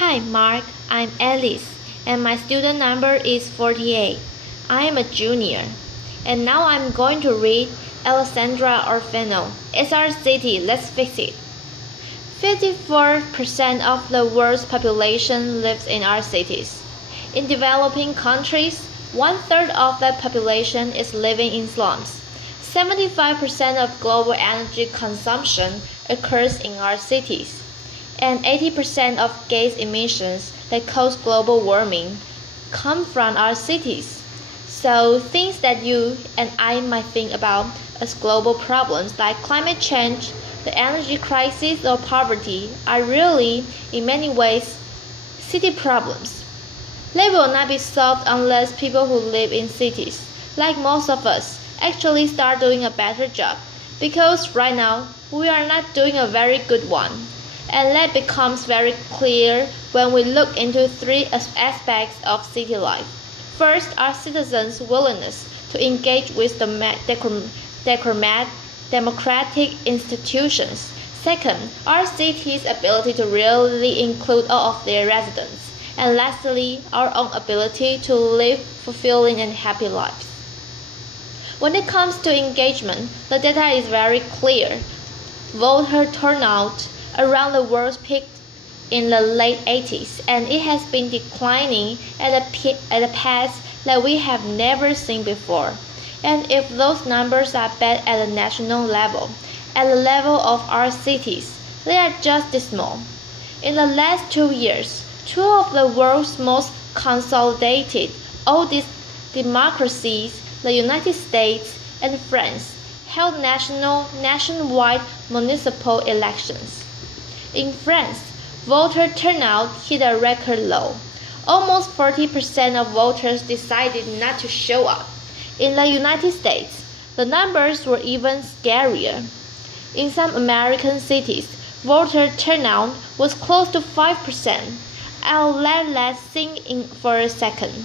Hi Mark, I'm Alice, and my student number is 48. I am a junior, and now I'm going to read Alessandra Orofino. It's our city, let's fix it. 54% of the world's population lives in our cities. In developing countries, one-third of the population is living in slums. 75% of global energy consumption occurs in our cities. And 80% of gas emissions that cause global warming come from our cities. So things that you and I might think about as global problems like climate change, the energy crisis, or poverty are really, in many ways, city problems. They will not be solved unless people who live in cities, like most of us, actually start doing a better job, because right now we are not doing a very good one. And that becomes very clear when we look into three aspects of city life. First, our citizens' willingness to engage with the democratic institutions. Second, our city's ability to really include all of their residents. And lastly, our own ability to live fulfilling and happy lives. When it comes to engagement, the data is very clear. Voter turnout around the world peaked in the late 80s, and it has been declining at a pace that we have never seen before. And if those numbers are bad at the national level, at the level of our cities, they are just dismal. In the last 2 years, two of the world's most consolidated oldest democracies, the United States and France, held nationwide municipal elections. In France, voter turnout hit a record low. Almost 40% of voters decided not to show up. In the United States, the numbers were even scarier. In some American cities, voter turnout was close to 5%. I'll let that sink in for a second.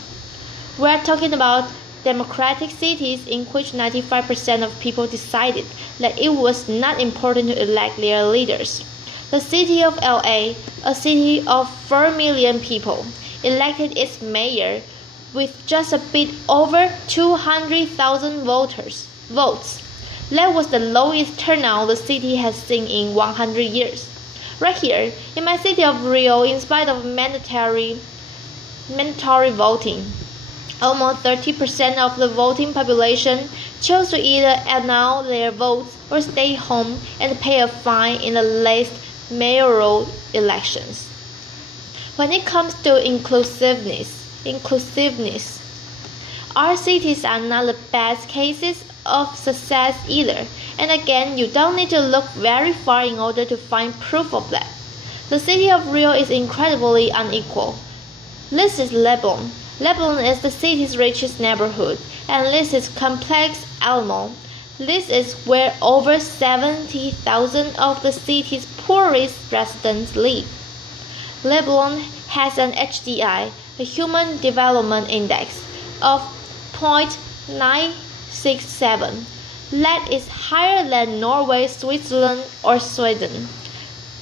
We're talking about democratic cities in which 95% of people decided that it was not important to elect their leaders. The city of LA, a city of 4 million people, elected its mayor with just a bit over 200,000 votes. That was the lowest turnout the city has seen in 100 years. Right here, in my city of Rio, in spite of mandatory voting, almost 30% of the voting population chose to either annul their votes or stay home and pay a fine in the last mayoral elections. When it comes to inclusiveness, our cities are not the best cases of success either. And again, you don't need to look very far in order to find proof of that. The city of Rio is incredibly unequal. This is Leblon. Leblon is the city's richest neighborhood, and this is Complex Alamo. This is where over 70,000 of the city's poorest residents live. Leblon has an HDI, a Human Development Index, of 0.967. That is higher than Norway, Switzerland, or Sweden.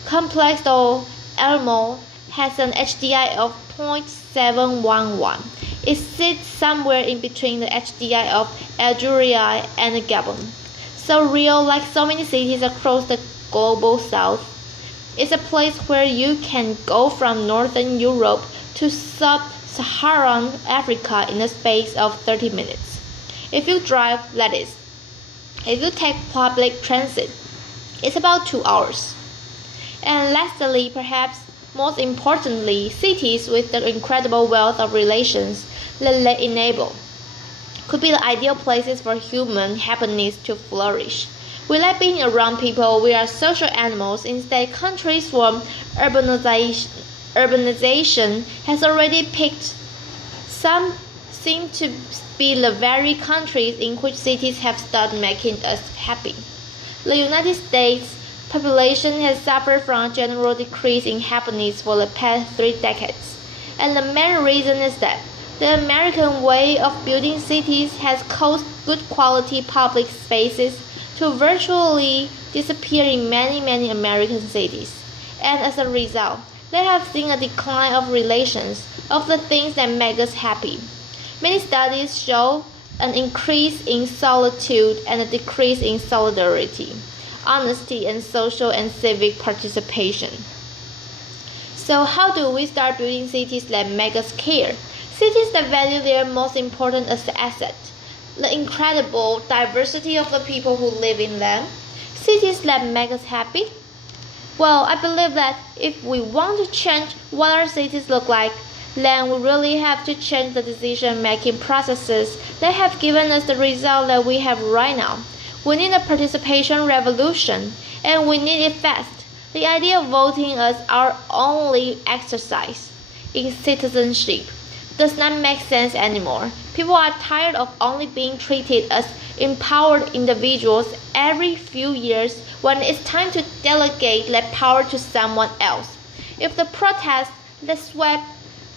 Complex Alamo has an HDI of 0.711. It sits somewhere in between the HDI of Algeria and Gabon. So Rio, like so many cities across the global south, is a place where you can go from northern Europe to sub-Saharan Africa in a space of 30 minutes. If you drive, that is. If you take public transit, it's about 2 hours. And lastly, perhaps most importantly, cities with the incredible wealth of relations that they enable could be the ideal places for human happiness to flourish. We like being around people. We are social animals. Instead, countries where urbanization has already peaked. Some seem to be the very countries in which cities have stopped making us happy. The United States population has suffered from a general decrease in happiness for the past 3 decades. And the main reason is that the American way of building cities has caused good quality public spaces to virtually disappear in many American cities. And as a result, they have seen a decline of relations, of the things that make us happy. Many studies show an increase in solitude and a decrease in solidarity, honesty, and social and civic participation. So how do we start building cities that make us care? Cities that value their most important asset, the incredible diversity of the people who live in them. Cities that make us happy? Well, I believe that if we want to change what our cities look like, then we really have to change the decision-making processes that have given us the result that we have right now. We need a participation revolution, and we need it fast. The idea of voting as our only exercise in citizenship does not make sense anymore. People are tired of only being treated as empowered individuals every few years when it's time to delegate that power to someone else. If the protests that swept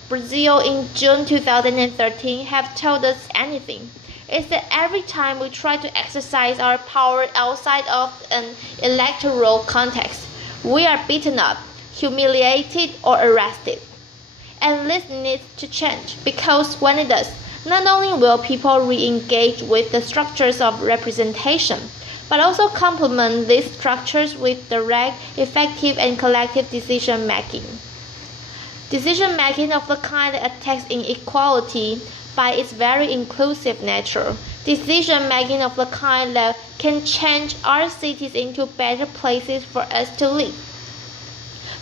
Brazil in June 2013 have told us anything, it's that every time we try to exercise our power outside of an electoral context, we are beaten up, humiliated, or arrested. And this needs to change, because when it does, not only will people re-engage with the structures of representation, but also complement these structures with direct, effective, and collective decision-making. Decision-making of the kind that attacks inequality by its very inclusive nature. Decision-making of the kind that can change our cities into better places for us to live.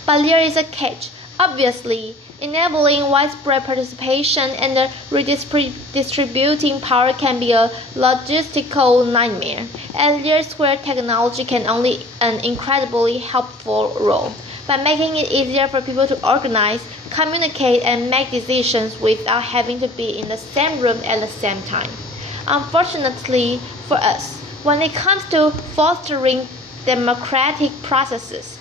But there is a catch. Obviously, enabling widespread participation and redistributing power can be a logistical nightmare, and there's where technology can only an incredibly helpful role, by making it easier for people to organize, communicate, and make decisions without having to be in the same room at the same time. Unfortunately for us, when it comes to fostering democratic processes,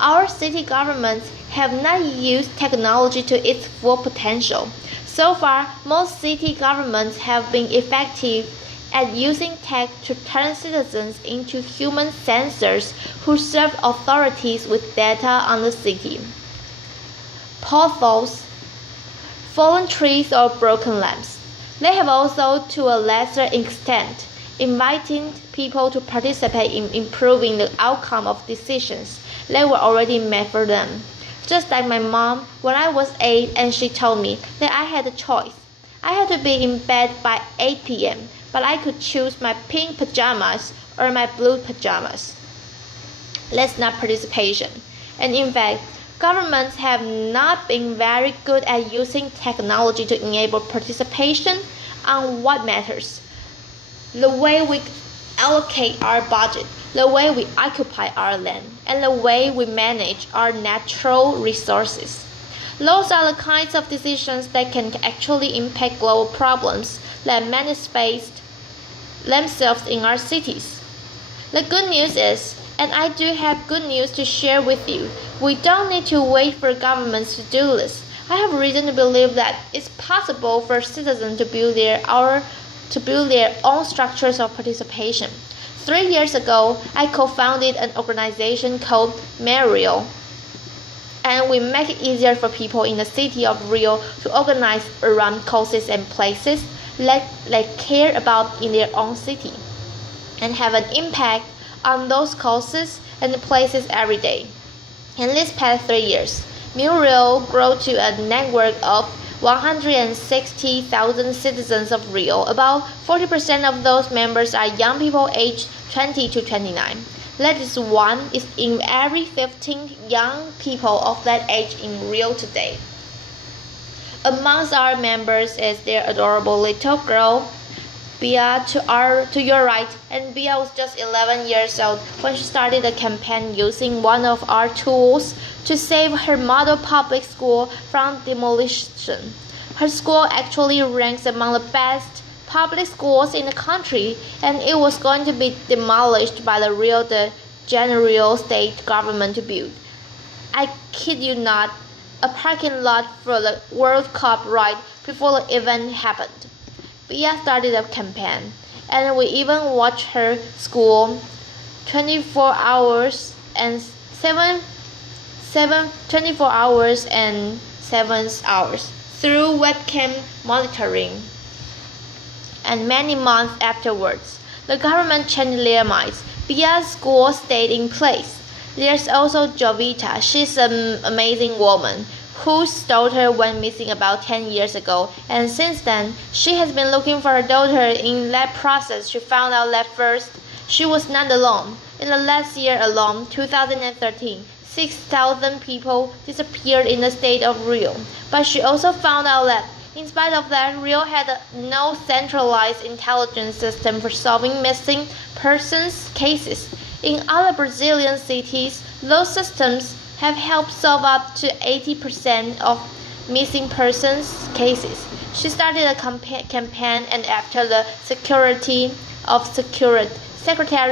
our city governments have not used technology to its full potential. So far, most city governments have been effective at using tech to turn citizens into human censors who serve authorities with data on the city. Potholes, fallen trees, or broken lamps. They have also, to a lesser extent, invited people to participate in improving the outcome of decisions that were already made for them. Just like my mom, when I was 8 and she told me that I had a choice. I had to be in bed by 8 p.m., but I could choose my pink pajamas or my blue pajamas. That's not participation. And in fact, governments have not been very good at using technology to enable participation on what matters. The way we allocate our budget, the way we occupy our land, and the way we manage our natural resources. Those are the kinds of decisions that can actually impact global problems that manifest themselves in our cities. The good news is, and I do have good news to share with you, we don't need to wait for governments to do this. I have reason to believe that it's possible for citizens to build their own structures of participation. 3 years ago, I co-founded an organization called Rio, and we make it easier for people in the city of Rio to organize around causes and places that they care about in their own city, and have an impact on those causes and places every day. In these past 3 years, Rio grew to a network of 160,000 citizens of Rio. About 40% of those members are young people aged 20 to 29. That is one in every 15 young people of that age in Rio today. Amongst our members is their adorable little girl, Bia, to your right, and Bia was just 11 years old when she started a campaign using one of our tools to save her model public school from demolition. Her school actually ranks among the best public schools in the country, and it was going to be demolished by the Rio de Janeiro state government to build. I kid you not, a parking lot for the World Cup right before the event happened. Bia started a campaign, and we even watched her school 24 hours and 24 hours and 7 hours through webcam monitoring. And many months afterwards, the government changed their minds. Bia's school stayed in place. There's also Jovita. She's an amazing woman whose daughter went missing about 10 years ago, and since then, she has been looking for her daughter. In that process, she found out that first, she was not alone. In the last year alone, 2013, 6,000 people disappeared in the state of Rio. But she also found out that, in spite of that, Rio had no centralized intelligence system for solving missing persons cases. In other Brazilian cities, those systems have helped solve up to 80% of missing persons cases. She started a campaign, and after the Secretary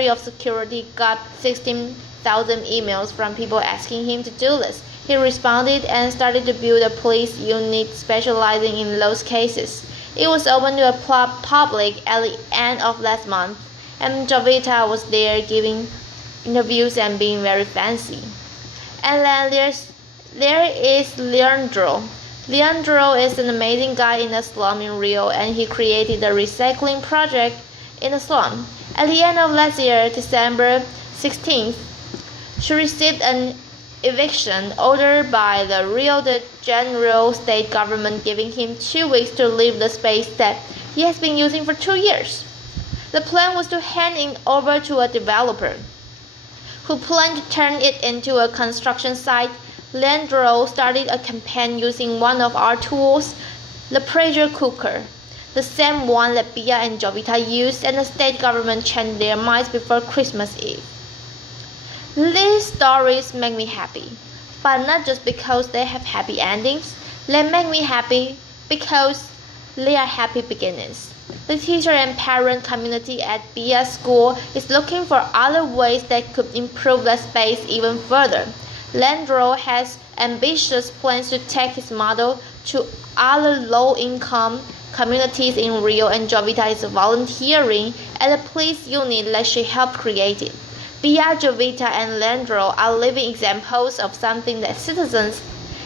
of Security got 16,000 emails from people asking him to do this, he responded and started to build a police unit specializing in those cases. It was open to a public at the end of last month, and Jovita was there giving interviews and being very fancy. And then there is Leandro. Leandro is an amazing guy in the slum in Rio, and he created a recycling project in the slum. At the end of last year, December 16th, she received an eviction order by the Rio de Janeiro state government, giving him 2 weeks to leave the space that he has been using for 2 years. The plan was to hand it over to a developer who planned to turn it into a construction site. Leandro started a campaign using one of our tools, the pressure cooker, the same one that Bia and Jovita used, and the state government changed their minds before Christmas Eve. These stories make me happy, but not just because they have happy endings. They make me happy because they are happy beginnings. The teacher and parent community at Bia's school is looking for other ways that could improve the space even further. Leandro has ambitious plans to take his model to other low-income communities in Rio, and Jovita is volunteering at a police unit that she helped create it. Bia, Jovita, and Leandro are living examples of something that citizens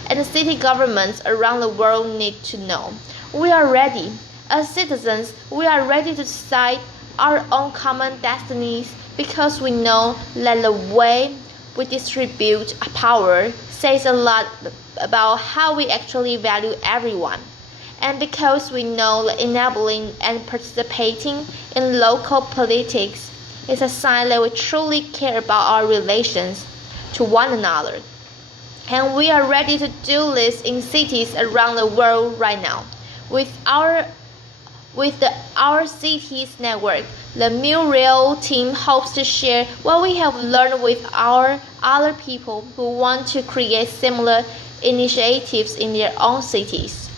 and city governments around the world need to know. We are ready. As citizens, we are ready to decide our own common destinies because we know that the way we distribute power says a lot about how we actually value everyone, and because we know that enabling and participating in local politics is a sign that we truly care about our relations to one another. And we are ready to do this in cities around the world right now. With our cities network, the Muriel team hopes to share what we have learned with our other people who want to create similar initiatives in their own cities.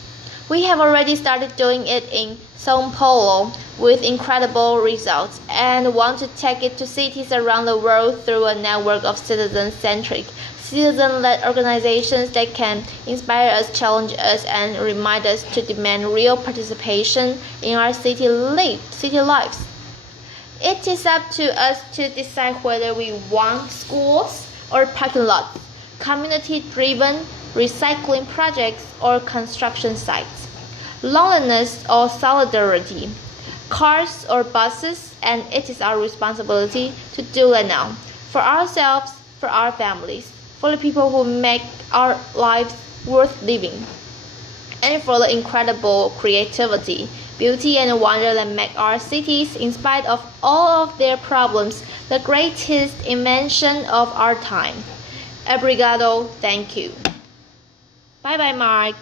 We have already started doing it in São Paulo with incredible results, and want to take it to cities around the world through a network of citizen-centric, citizen-led organizations that can inspire us, challenge us, and remind us to demand real participation in our city lives. It is up to us to decide whether we want schools or parking lots, community-driven recycling projects or construction sites, loneliness or solidarity, cars or buses, and it is our responsibility to do that now, for ourselves, for our families, for the people who make our lives worth living, and for the incredible creativity, beauty, and wonder that make our cities, in spite of all of their problems, the greatest invention of our time. Obrigado, thank you. Bye bye, Mark.